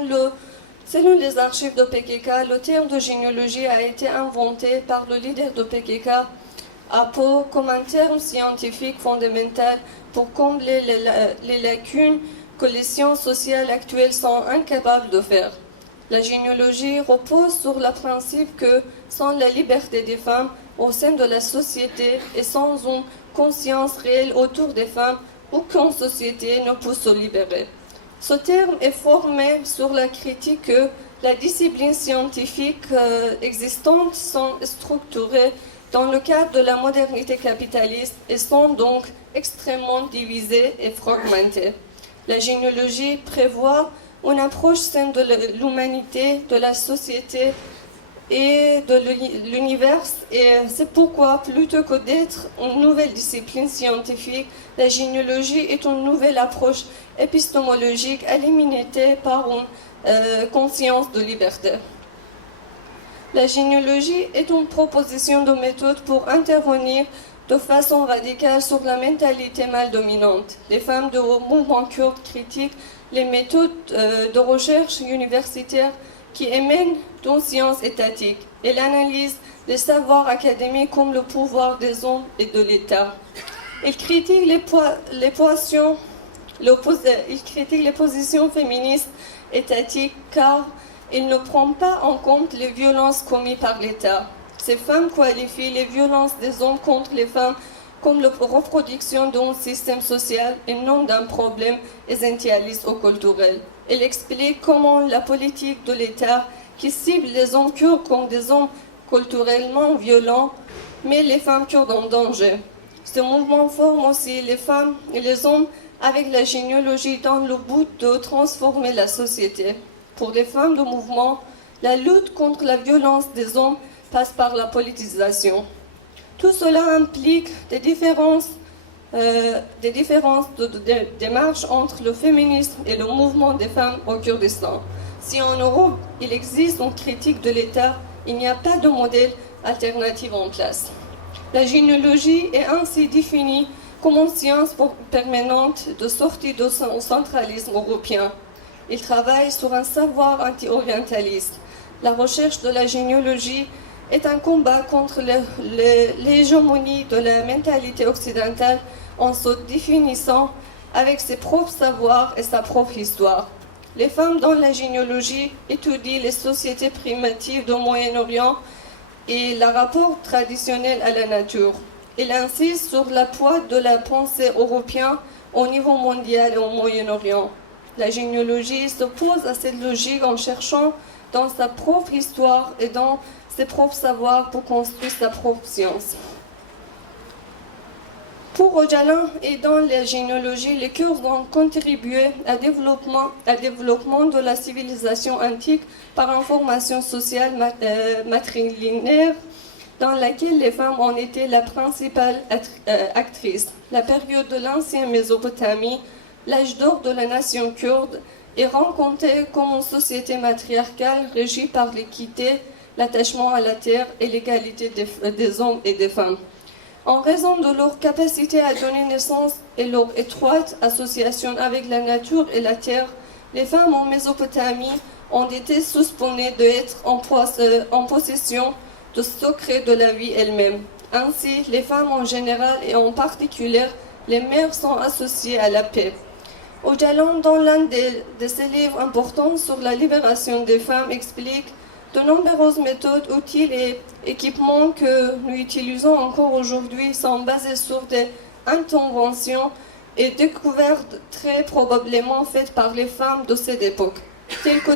les archives de PKK, le terme de généalogie a été inventé par le leader de PKK, Apo, comme un terme scientifique fondamental pour combler les lacunes que les sciences sociales actuelles sont incapables de faire. La généalogie repose sur le principe que sans la liberté des femmes au sein de la société et sans une conscience réelle autour des femmes, aucune société ne peut se libérer. Ce terme est formé sur la critique que la discipline scientifique existante sont structurées dans le cadre de la modernité capitaliste et sont donc extrêmement divisées et fragmentées. La généalogie prévoit une approche saine de l'humanité, de la société et de l'univers, et c'est pourquoi, plutôt que d'être une nouvelle discipline scientifique, la généalogie est une nouvelle approche épistémologique alimentée par une conscience de liberté. La généalogie est une proposition de méthode pour intervenir de façon radicale sur la mentalité mal dominante. Les femmes du mouvement kurde critiquent les méthodes de recherche universitaire qui émènent d'une science étatique et l'analyse des savoirs académiques comme le pouvoir des hommes et de l'État. Ils critiquent les positions féministes étatiques car ils ne prennent pas en compte les violences commises par l'État. Ces femmes qualifient les violences des hommes contre les femmes comme la reproduction d'un système social et non d'un problème essentialiste ou culturel. Elle explique comment la politique de l'État qui cible les hommes kurdes comme des hommes culturellement violents met les femmes kurdes en danger. Ce mouvement forme aussi les femmes et les hommes avec la généalogie dans le but de transformer la société. Pour les femmes du mouvement, la lutte contre la violence des hommes passe par la politisation. Tout cela implique des différences de démarche entre le féminisme et le mouvement des femmes au Kurdistan. Si en Europe, il existe une critique de l'État, il n'y a pas de modèle alternatif en place. La généalogie est ainsi définie comme une science permanente de sortie du centralisme européen. Il travaille sur un savoir anti-orientaliste. La recherche de la généalogie est un combat contre l'hégémonie de la mentalité occidentale en se définissant avec ses propres savoirs et sa propre histoire. Les femmes dans la généalogie étudient les sociétés primitives du Moyen-Orient et le rapport traditionnel à la nature. Il insiste sur le poids de la pensée européenne au niveau mondial et au Moyen-Orient. La généalogie s'oppose à cette logique en cherchant dans sa propre histoire et dans ses propres savoirs pour construire sa propre science. Pour Öcalan et dans la généalogie, les Kurdes ont contribué au développement de la civilisation antique par une formation sociale matrilinéaire dans laquelle les femmes ont été la principale actrice. La période de l'ancienne Mésopotamie, l'âge d'or de la nation kurde, est rencontrée comme une société matriarcale régie par l'équité, l'attachement à la terre et l'égalité des hommes et des femmes. En raison de leur capacité à donner naissance et leur étroite association avec la nature et la terre, les femmes en Mésopotamie ont été soupçonnées d'être en possession de secrets de la vie elle-même. Ainsi, les femmes en général et en particulier les mères sont associées à la paix. Öcalan, dans l'un de ses livres importants sur la libération des femmes, explique de nombreuses méthodes, outils et équipements que nous utilisons encore aujourd'hui sont basés sur des interventions et découvertes très probablement faites par les femmes de cette époque, telles que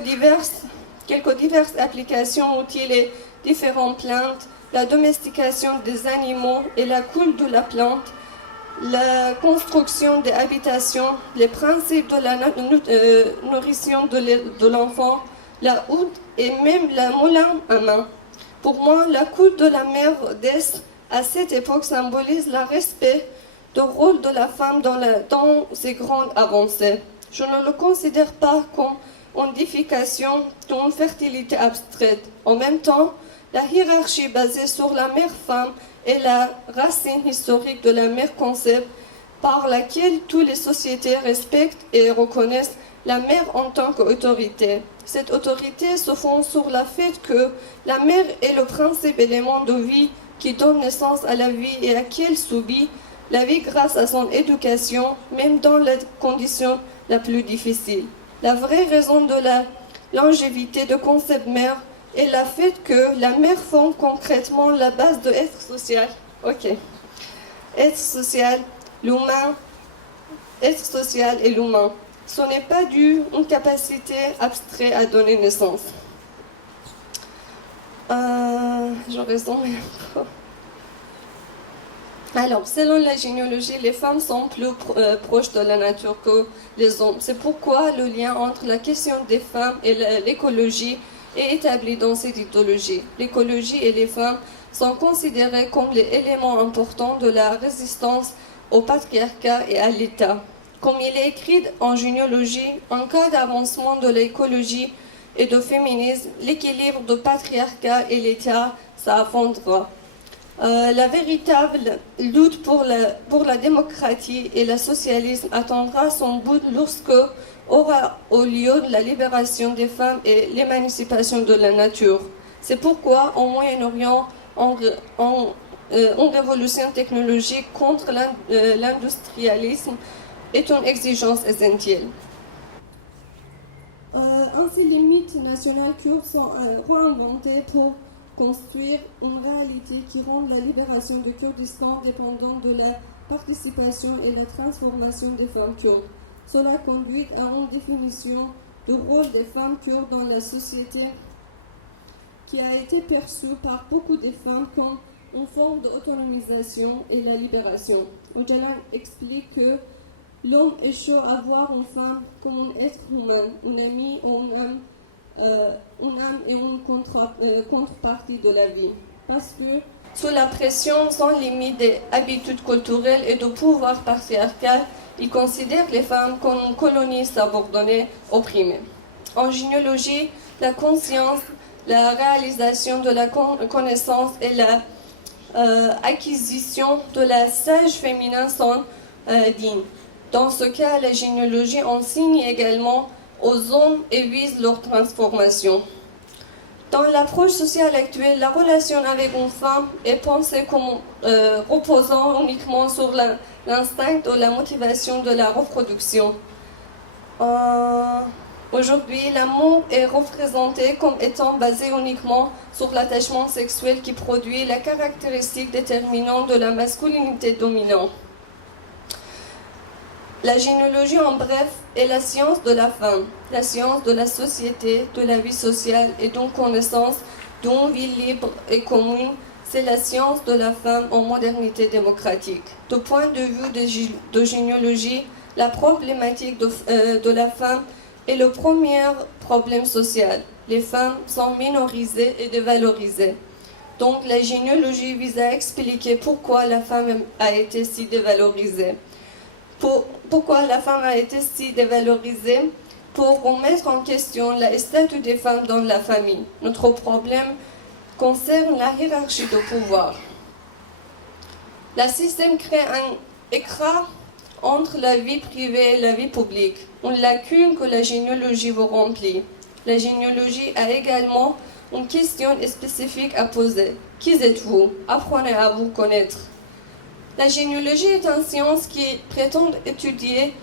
quelques diverses applications, outils et différentes plantes, la domestication des animaux et la coulture de la plante, la construction des habitations, les principes de la nourrition de l'enfant, la houte et même la moulin à main. Pour moi, la coupe de la mère d'Est à cette époque symbolise le respect du rôle de la femme dans ses grandes avancées. Je ne le considère pas comme une définition d'une fertilité abstraite. En même temps, la hiérarchie basée sur la mère-femme est la racine historique de la mère concept par laquelle toutes les sociétés respectent et reconnaissent la mère en tant qu'autorité. Cette autorité se fonde sur le fait que la mère est le principal élément de vie qui donne naissance à la vie et à qui elle subit la vie grâce à son éducation, même dans les conditions les plus difficiles. La vraie raison de la longévité du concept mère est le fait que la mère forme concrètement la base de l'être social. Être social, l'humain, être social et l'humain. Ce n'est pas dû à une capacité abstraite à donner naissance. Je raisonne un peu. Alors, selon la généalogie, les femmes sont plus proches de la nature que les hommes. C'est pourquoi le lien entre la question des femmes et l'écologie est établi dans cette idéologie. L'écologie et les femmes sont considérées comme les éléments importants de la résistance au patriarcat et à l'État. Comme il est écrit en généalogie, en cas d'avancement de l'écologie et du féminisme, l'équilibre du patriarcat et l'État s'affondrera. La véritable lutte pour la démocratie et le socialisme attendra son bout lorsque aura lieu la libération des femmes et l'émancipation de la nature. C'est pourquoi au Moyen-Orient, une révolution technologique contre l'industrialisme est une exigence essentielle. Ainsi, les mythes nationaux kurdes sont réinventés pour construire une réalité qui rend la libération du Kurdistan dépendante de la participation et la transformation des femmes kurdes. Cela conduit à une définition du rôle des femmes kurdes dans la société qui a été perçue par beaucoup de femmes comme une forme d'autonomisation et la libération. Öcalan explique que l'homme échoue à voir une femme comme un être humain, une amie ou une âme et une contrepartie de la vie. Parce que, sous la pression sans limite des habitudes culturelles et du pouvoir patriarcal, il considère les femmes comme une colonie subordonnée, opprimée. En gynéologie, la conscience, la réalisation de la connaissance et la acquisition de la sage féminin sont dignes. Dans ce cas, la gynéologie enseigne également aux hommes et vise leur transformation. Dans l'approche sociale actuelle, la relation avec une femme est pensée comme reposant uniquement sur l'instinct ou la motivation de la reproduction. Aujourd'hui, l'amour est représenté comme étant basé uniquement sur l'attachement sexuel qui produit la caractéristique déterminante de la masculinité dominante. La gynéologie, en bref, est la science de la femme, la science de la société, de la vie sociale et d'une connaissance d'une vie libre et commune. C'est la science de la femme en modernité démocratique. Du point de vue de gynéologie, la problématique de la femme est le premier problème social. Les femmes sont minorisées et dévalorisées. Donc la gynéologie vise à expliquer pourquoi la femme a été si dévalorisée. Pourquoi la femme a été si dévalorisée, pour remettre en question le statut des femmes dans la famille. Notre problème concerne la hiérarchie de pouvoir. Le système crée un écart entre la vie privée et la vie publique, une lacune que la gynéologie vous remplit. La gynéologie a également une question spécifique à poser. Qui êtes-vous? Apprenez à vous connaître. La gynéologie est une science qui prétend étudier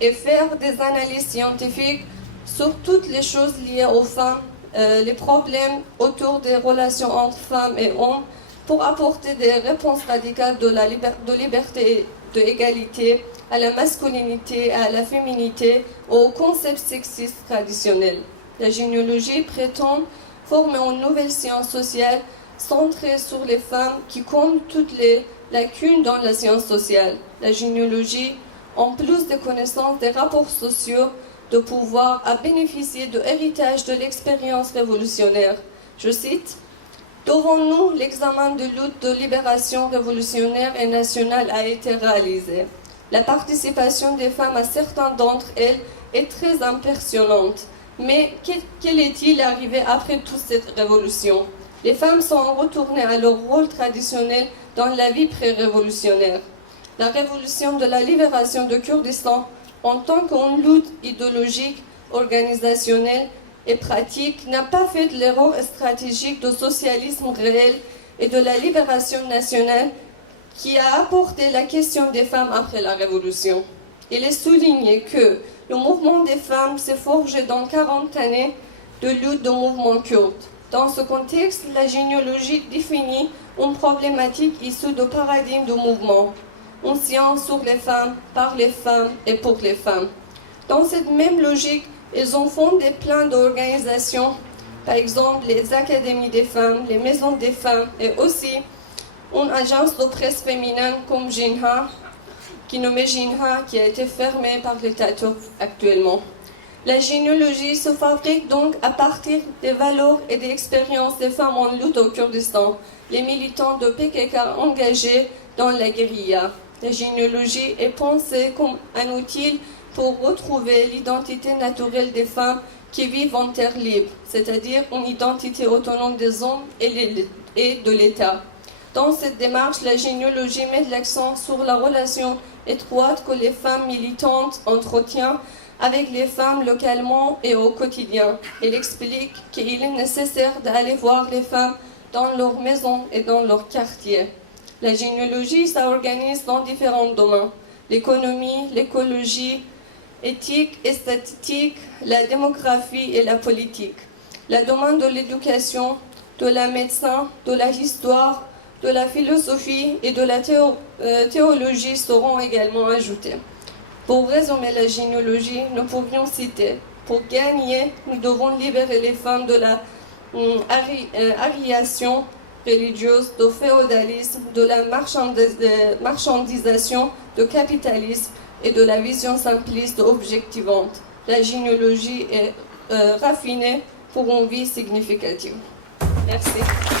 et faire des analyses scientifiques sur toutes les choses liées aux femmes, les problèmes autour des relations entre femmes et hommes, pour apporter des réponses radicales de liberté, de égalité, à la masculinité, à la féminité, aux concepts sexistes traditionnels. La gynéologie prétend former une nouvelle science sociale centrée sur les femmes qui comblent toutes les lacunes dans la science sociale. La gynéologie, en plus de connaissances des rapports sociaux, de pouvoir, a bénéficié de l'héritage de l'expérience révolutionnaire. Je cite, « Devant nous, l'examen de lutte de libération révolutionnaire et nationale a été réalisé. La participation des femmes à certaines d'entre elles est très impressionnante. Mais quel est-il arrivé après toute cette révolution? Les femmes sont retournées à leur rôle traditionnel dans la vie pré-révolutionnaire. La révolution de la libération de Kurdistan, en tant qu'une lutte idéologique, organisationnelle et pratique, n'a pas fait de l'erreur stratégique du socialisme réel et de la libération nationale qui a apporté la question des femmes après la révolution. Il est souligné que le mouvement des femmes s'est forgé dans 40 années de lutte du mouvement kurde. Dans ce contexte, la gynéologie définit une problématique issue du paradigme du mouvement, une science sur les femmes, par les femmes et pour les femmes. Dans cette même logique, ils ont fondé plein d'organisations, par exemple les académies des femmes, les maisons des femmes et aussi une agence de presse féminine comme Jinha, qui nommée Jinha, qui a été fermée par l'État turc actuellement. La gynéologie se fabrique donc à partir des valeurs et des expériences des femmes en lutte au Kurdistan, les militants de PKK engagés dans la guérilla. La gynéologie est pensée comme un outil pour retrouver l'identité naturelle des femmes qui vivent en terre libre, c'est-à-dire une identité autonome des hommes et de l'État. Dans cette démarche, la gynéologie met l'accent sur la relation étroite que les femmes militantes entretiennent avec les femmes localement et au quotidien. Elle explique qu'il est nécessaire d'aller voir les femmes dans leurs maisons et dans leurs quartiers. La gynéologie s'organise dans différents domaines: l'économie, l'écologie, éthique et statistique, la démographie et la politique. Le domaine de l'éducation, de la médecine, de la histoire, de la philosophie et de la théologie seront également ajoutés. Pour résumer la gynéologie, nous pourrions citer: pour gagner, nous devons libérer les femmes de la ariation religieuse, du féodalisme, de la marchandisation, du capitalisme et de la vision simpliste objectivante. La gynéologie est raffinée pour une vie significative. Merci.